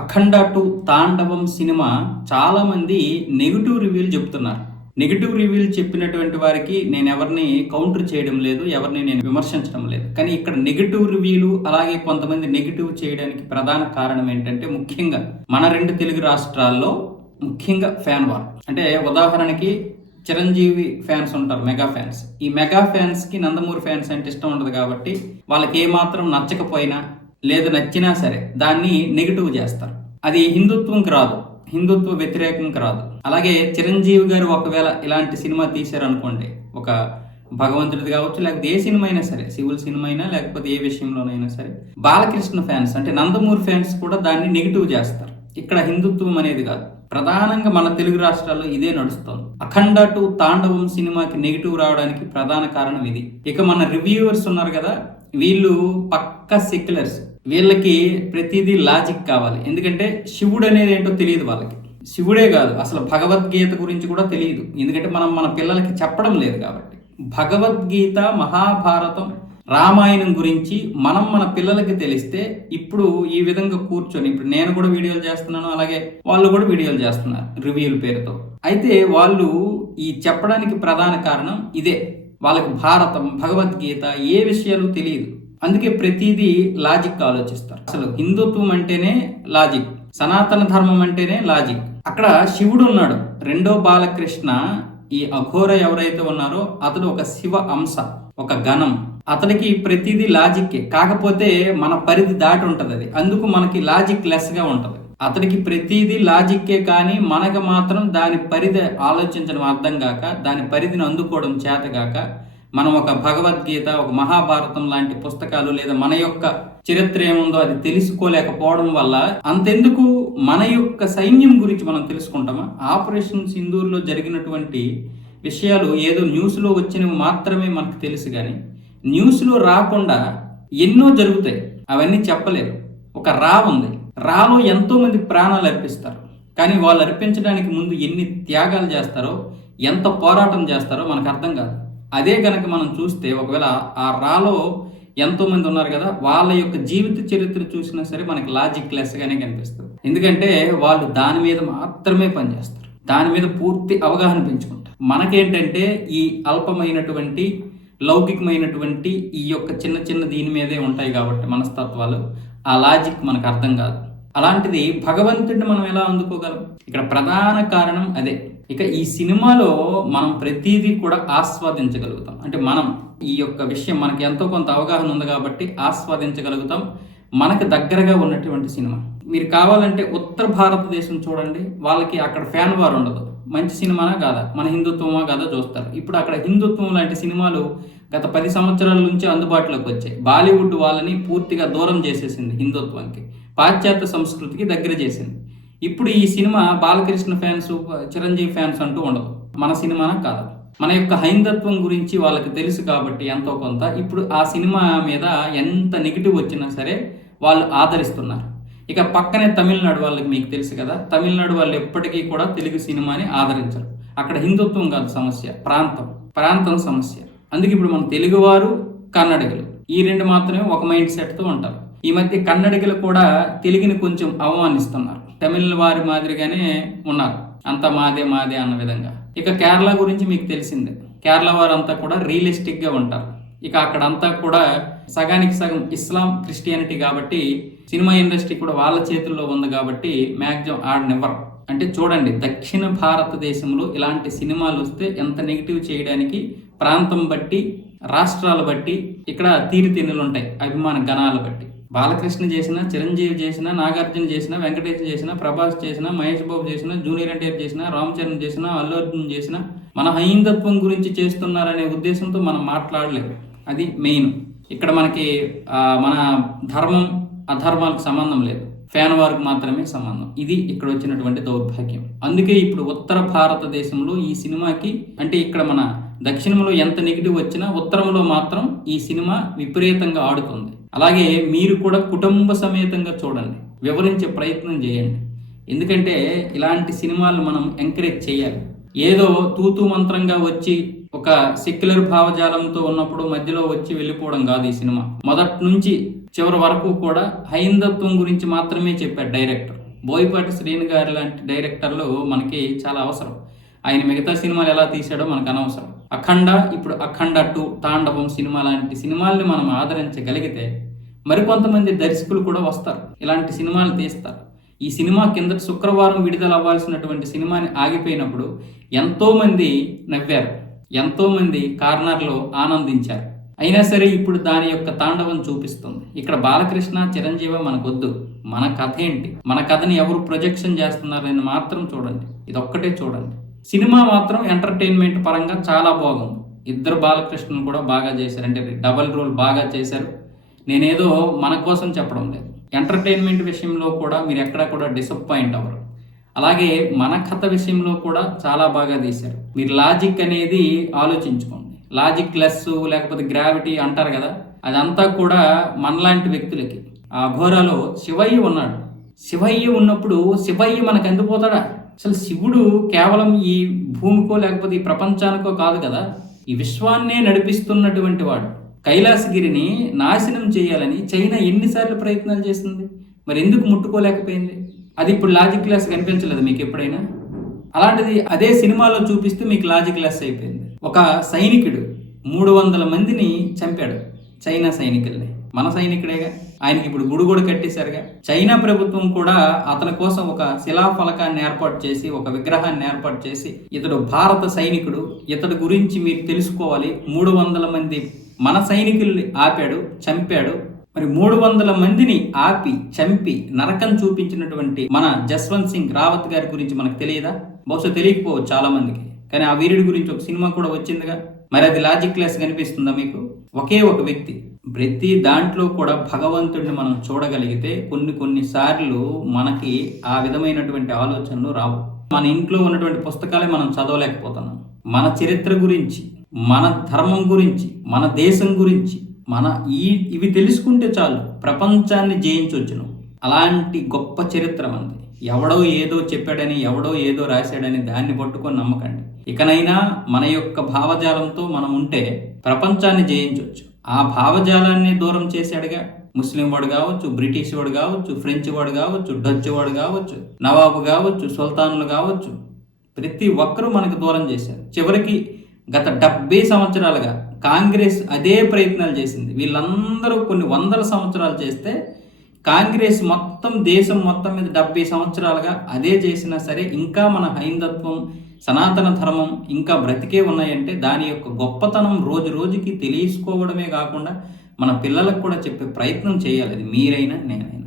అఖండ two Thandavam cinema చాలామంది negative రివ్యూలు చెప్తున్నారు. నెగిటివ్ రివ్యూలు చెప్పినటువంటి వారికి నేను ఎవరిని కౌంటర్ చేయడం లేదు ఎవరిని నేను విమర్శించడం లేదు. కానీ ఇక్కడ నెగిటివ్ రివ్యూలు అలాగే కొంతమంది నెగిటివ్ చేయడానికి ప్రధాన కారణం ఏంటంటే ముఖ్యంగా మన రెండు తెలుగు రాష్ట్రాల్లో ముఖ్యంగా ఫ్యాన్ వార్. అంటే ఉదాహరణకి చిరంజీవి ఫ్యాన్స్ ఉంటారు మెగా ఫ్యాన్స్. ఈ మెగా ఫ్యాన్స్కి నందమూరి ఫ్యాన్స్ అంటే ఇష్టం ఉండదు కాబట్టి వాళ్ళకి ఏమాత్రం నచ్చకపోయినా లేదు నచ్చినా సరే దాన్ని నెగిటివ్ చేస్తారు. అది హిందుత్వంకి రాదు. హిందుత్వ వ్యతిరేకంకి రాదు. అలాగే చిరంజీవి గారు ఒకవేళ ఇలాంటి సినిమా తీశారనుకోండి ఒక భగవంతుడిది కావచ్చు లేకపోతే ఏ సినిమా అయినా సరే సివిల్ సినిమా అయినా లేకపోతే ఏ విషయంలోనైనా సరే బాలకృష్ణ ఫ్యాన్స్ అంటే నందమూరి ఫ్యాన్స్ కూడా దాన్ని నెగిటివ్ చేస్తారు. ఇక్కడ హిందుత్వం అనేది కాదు. ప్రధానంగా మన తెలుగు రాష్ట్రాల్లో ఇదే నడుస్తుంది. అఖండ టు తాండవం సినిమాకి నెగిటివ్ రావడానికి ప్రధాన కారణం ఇది. ఇక మన రివ్యూవర్స్ ఉన్నారు కదా వీళ్ళు పక్క సెక్యులర్స్ వీళ్ళకి ప్రతిదీ లాజిక్ కావాలి. ఎందుకంటే శివుడు అనేది ఏంటో తెలియదు వాళ్ళకి. శివుడే కాదు అసలు భగవద్గీత గురించి కూడా తెలియదు. ఎందుకంటే మనం మన పిల్లలకి చెప్పడం లేదు కాబట్టి. భగవద్గీత మహాభారతం రామాయణం గురించి మనం మన పిల్లలకి తెలిస్తే ఇప్పుడు ఈ విధంగా కూర్చొని ఇప్పుడు నేను కూడా వీడియోలు చేస్తున్నాను అలాగే వాళ్ళు కూడా వీడియోలు చేస్తున్నారు రివ్యూల పేరుతో. అయితే వాళ్ళు ఈ చెప్పడానికి ప్రధాన కారణం ఇదే. వాళ్ళకి భారతం భగవద్గీత ఏ విషయాలు తెలియదు. అందుకే ప్రతిదీ లాజిక్ ఆలోచిస్తారు. అసలు హిందుత్వం అంటేనే లాజిక్ సనాతన ధర్మం అంటేనే లాజిక్. అక్కడ శివుడు ఉన్నాడు. రెండో బాలకృష్ణ ఈ అఘోర ఎవరైతే ఉన్నారో అతడు ఒక శివ అంశ ఒక గణం అతనికి ప్రతిదీ లాజిక్కే. కాకపోతే మన పరిధి దాటి ఉంటది అది. అందుకు మనకి లాజిక్ లెస్గా ఉంటది. అతనికి ప్రతిదీ లాజిక్కే కానీ మనకు మాత్రం దాని పరిధి ఆలోచించడం అర్థం కాక దాని పరిధిని అందుకోవడం చేతగాక మనం ఒక భగవద్గీత ఒక మహాభారతం లాంటి పుస్తకాలు లేదా మన యొక్క చరిత్ర ఏముందో అది తెలుసుకోలేకపోవడం వల్ల అంతెందుకు మన యొక్క సైన్యం గురించి మనం తెలుసుకుంటామా? ఆపరేషన్ సింధూర్లో జరిగినటువంటి విషయాలు ఏదో న్యూస్లో వచ్చినవి మాత్రమే మనకు తెలుసు కానీ న్యూస్లో రాకుండా ఎన్నో జరుగుతాయి. అవన్నీ చెప్పలేరు. ఒక రా ఉంది. రాలో ఎంతోమంది ప్రాణాలు అర్పిస్తారు. కానీ వాళ్ళు అర్పించడానికి ముందు ఎన్ని త్యాగాలు చేస్తారో ఎంత పోరాటం చేస్తారో మనకు అర్థం కాదు. అదే కనుక మనం చూస్తే ఒకవేళ ఆ రాలో ఎంతోమంది ఉన్నారు కదా వాళ్ళ యొక్క జీవిత చరిత్ర చూసినా సరే మనకి లాజిక్ లెస్గానే కనిపిస్తుంది. ఎందుకంటే వాళ్ళు దాని మీద మాత్రమే పనిచేస్తారు. దాని మీద పూర్తి అవగాహన పెంచుకుంటారు. మనకేంటంటే ఈ అల్పమైనటువంటి లౌకికమైనటువంటి ఈ యొక్క చిన్న చిన్న దీని మీదే ఉంటాయి కాబట్టి మనస్తత్వాలు ఆ లాజిక్ మనకు అర్థం కాదు. అలాంటిది భగవంతుడిని మనం ఎలా అందుకోగలం? ఇక్కడ ప్రధాన కారణం అదే. ఇక ఈ సినిమాలో మనం ప్రతిదీ కూడా ఆస్వాదించగలుగుతాం. అంటే మనం ఈ యొక్క విషయం మనకి ఎంతో కొంత అవగాహన ఉంది కాబట్టి ఆస్వాదించగలుగుతాం. మనకు దగ్గరగా ఉన్నటువంటి సినిమా. మీరు కావాలంటే ఉత్తర భారతదేశం చూడండి. వాళ్ళకి అక్కడ ఫ్యాన్ వార్ ఉండదు. మంచి సినిమానా కాదా? మన హిందుత్వమా కాదా చూస్తారు. ఇప్పుడు అక్కడ హిందుత్వం లాంటి సినిమాలు గత పది సంవత్సరాల నుంచి అందుబాటులోకి వచ్చాయి. బాలీవుడ్ వాళ్ళని పూర్తిగా దూరం చేసేసింది హిందుత్వానికి పాశ్చాత్య సంస్కృతికి దగ్గర చేసింది. ఇప్పుడు ఈ cinema Balakrishna fans Chiranjeevi fans అంటూ ఉండదు. మన సినిమానా కాదు. మన యొక్క హైందత్వం గురించి వాళ్ళకి తెలుసు కాబట్టి ఎంతో కొంత ఇప్పుడు ఆ సినిమా మీద ఎంత నెగిటివ్ వచ్చినా సరే వాళ్ళు ఆదరిస్తున్నారు. ఇక పక్కనే తమిళనాడు వాళ్ళకి మీకు తెలుసు కదా తమిళనాడు వాళ్ళు ఎప్పటికీ కూడా తెలుగు సినిమాని ఆదరించరు. అక్కడ హిందుత్వం కాదు సమస్య ప్రాంతం ప్రాంతం సమస్య. అందుకే ఇప్పుడు మన తెలుగువారు కన్నడిగలు. ఈ రెండు మాత్రమే ఒక మైండ్ సెట్తో ఉంటారు. ఈ మధ్య కన్నడిగలు కూడా తెలుగుని కొంచెం అవమానిస్తున్నారు. తమిళ వారి మాదిరిగానే ఉన్నారు. అంతా మాదే మాదే అన్న విధంగా. ఇక కేరళ గురించి మీకు తెలిసిందే. కేరళ వారంతా కూడా రియలిస్టిక్గా ఉంటారు. ఇక అక్కడంతా కూడా సగానికి సగం ఇస్లాం క్రిస్టియానిటీ కాబట్టి సినిమా ఇండస్ట్రీ కూడా వాళ్ళ చేతుల్లో ఉంది కాబట్టి మ్యాక్సిమం ఆడనివ్వరు. అంటే చూడండి దక్షిణ భారతదేశంలో ఇలాంటి సినిమాలు వస్తే ఎంత నెగిటివ్ చేయడానికి ప్రాంతం బట్టి రాష్ట్రాలు బట్టి ఇక్కడ తీరుతెన్నులు ఉంటాయి అభిమాన గణాలు బట్టి. బాలకృష్ణ చేసిన చిరంజీవి చేసిన నాగార్జున చేసిన వెంకటేష్ చేసిన ప్రభాస్ చేసిన మహేష్ బాబు చేసిన జూనియర్ ఎన్టీఆర్ చేసిన రామ్ చరణ్ చేసిన అల్లు అర్జున్ చేసిన మన హైందత్వం గురించి చేస్తున్నారనే ఉద్దేశంతో మనం మాట్లాడలేదు. అది మెయిన్. ఇక్కడ మనకి మన ధర్మం అధర్మాలకు సంబంధం లేదు. ఫ్యాన్ వారికి మాత్రమే సంబంధం. ఇది ఇక్కడ వచ్చినటువంటి దౌర్భాగ్యం. అందుకే ఇప్పుడు ఉత్తర భారతదేశంలో ఈ సినిమాకి అంటే ఇక్కడ మన దక్షిణంలో ఎంత నెగిటివ్ వచ్చినా ఉత్తరంలో మాత్రం ఈ సినిమా విపరీతంగా ఆడుతుంది. అలాగే మీరు కూడా కుటుంబ సమేతంగా చూడండి. వివరించే ప్రయత్నం చేయండి. ఎందుకంటే ఇలాంటి సినిమాలు మనం ఎంకరేజ్ చేయాలి. ఏదో తూతు మంత్రంగా వచ్చి ఒక సెక్యులర్ భావజాలంతో ఉన్నప్పుడు మధ్యలో వచ్చి వెళ్ళిపోవడం కాదు ఈ సినిమా. మొదటి నుంచి చివరి వరకు కూడా హైందత్వం గురించి మాత్రమే చెప్పాడు డైరెక్టర్. బోయపాటి శ్రీను గారి లాంటి డైరెక్టర్లు మనకి చాలా అవసరం. ఆయన మిగతా సినిమాలు ఎలా తీసాడో మనకు అనవసరం. అఖండ ఇప్పుడు అఖండ టూ తాండవం సినిమా లాంటి సినిమాల్ని మనం ఆదరించగలిగితే మరికొంతమంది దర్శకులు కూడా వస్తారు. ఇలాంటి సినిమాలు తీస్తారు. ఈ సినిమా కింద శుక్రవారం విడుదల అవ్వాల్సినటువంటి సినిమాని ఆగిపోయినప్పుడు ఎంతోమంది నవ్వారు. ఎంతోమంది కార్నర్లో ఆనందించారు. అయినా సరే ఇప్పుడు దాని యొక్క తాండవం చూపిస్తుంది. ఇక్కడ బాలకృష్ణ చిరంజీవి మనకొద్దు. మన కథ ఏంటి? మన కథని ఎవరు ప్రొజెక్షన్ చేస్తున్నారని మాత్రం చూడండి. ఇదొక్కటే చూడండి. సినిమా మాత్రం ఎంటర్టైన్మెంట్ పరంగా చాలా బాగుంది. ఇద్దరు బాలకృష్ణను కూడా బాగా చేశారు. అంటే డబల్ రోల్ బాగా చేశారు. నేనేదో మన కోసం చెప్పడం లేదు. ఎంటర్టైన్మెంట్ విషయంలో కూడా మీరు ఎక్కడా కూడా డిసప్పాయింట్ అవ్వరు. అలాగే మన కథ విషయంలో కూడా చాలా బాగా తీశారు. మీరు లాజిక్ అనేది ఆలోచించుకోండి. లాజిక్ లెస్ లేకపోతే గ్రావిటీ అంటారు కదా అదంతా కూడా మనలాంటి వ్యక్తులకి. ఆ ఘోరాలో శివయ్య ఉన్నాడు. శివయ్య ఉన్నప్పుడు శివయ్య మనకు అందిపోతాడా? అసలు శివుడు కేవలం ఈ భూమికో లేకపోతే ఈ ప్రపంచానికో కాదు కదా? ఈ విశ్వాన్నే నడిపిస్తున్నటువంటి వాడు. కైలాసగిరిని నాశనం చేయాలని చైనా ఎన్నిసార్లు ప్రయత్నాలు చేస్తుంది మరి ఎందుకు ముట్టుకోలేకపోయింది? అది ఇప్పుడు లాజిక్ క్లాస్ కనిపించలేదు మీకు ఎప్పుడైనా? అలాంటిది అదే సినిమాలో చూపిస్తూ మీకు లాజిక్ లెస్ అయిపోయింది. ఒక సైనికుడు మూడు వందల మందిని చంపాడు చైనా సైనికుల్ని. మన సైనికుడేగా. ఆయనకి ఇప్పుడు గుడి కూడా కట్టేశారుగా. చైనా ప్రభుత్వం కూడా అతని కోసం ఒక శిలాఫలకాన్ని ఏర్పాటు చేసి ఒక విగ్రహాన్ని ఏర్పాటు చేసి ఇతడు భారత సైనికుడు. ఇతడు గురించి మీరు తెలుసుకోవాలి. మూడు వందల మంది మన సైనికుల్ని ఆపాడు చంపాడు. మరి మూడు వందల మందిని ఆపి చంపి నరకం చూపించినటువంటి మన జస్వంత్ సింగ్ రావత్ గారి గురించి మనకు తెలియదా? బహుశా తెలియకపోవచ్చు చాలా మందికి కానీ ఆ వీరుడి గురించి ఒక సినిమా కూడా వచ్చిందిగా. మరి అది లాజిక్ క్లాస్ కనిపిస్తుందా మీకు? ఒకే ఒక వ్యక్తి. ప్రతి దాంట్లో కూడా భగవంతుడిని మనం చూడగలిగితే కొన్ని కొన్నిసార్లు మనకి ఆ విధమైనటువంటి ఆలోచనలు రావు. మన ఇంట్లో ఉన్నటువంటి పుస్తకాలే మనం చదవలేకపోతున్నాం. మన చరిత్ర గురించి మన ధర్మం గురించి మన దేశం గురించి మన ఈ ఇవి తెలుసుకుంటే చాలు ప్రపంచాన్ని జయించవచ్చును అలాంటి గొప్ప చరిత్ర మనది. ఎవడో ఏదో చెప్పాడని ఎవడో ఏదో రాశాడని దాన్ని పట్టుకొని నమ్మకండి. ఇకనైనా మన యొక్క భావజాలంతో మనం ఉంటే ప్రపంచాన్ని జయించవచ్చు ఆ భావజాలాన్ని దూరం చేశాడుగా ముస్లిం వాడు కావచ్చు బ్రిటిష్ వాడు కావచ్చు ఫ్రెంచ్ వాడు కావచ్చు డచ్ వాడు కావచ్చు నవాబు కావచ్చు సుల్తానులు కావచ్చు ప్రతి ఒక్కరూ మనకు దూరం చేశారు. చివరికి గత డెబ్బై సంవత్సరాలుగా కాంగ్రెస్ అదే ప్రయత్నాలు చేసింది. వీళ్ళందరూ కొన్ని వందల సంవత్సరాలు చేస్తే కాంగ్రెస్ మొత్తం దేశం మొత్తం మీద డెబ్బై సంవత్సరాలుగా అదే చేసినా సరే ఇంకా మన హైందత్వం సనాతన ధర్మం ఇంకా బ్రతికే ఉన్నాయంటే దాని యొక్క గొప్పతనం రోజు రోజుకి తెలుసుకోవడమే కాకుండా మన పిల్లలకు కూడా చెప్పే ప్రయత్నం చేయాలి. అది మీరైనా నేనైనా.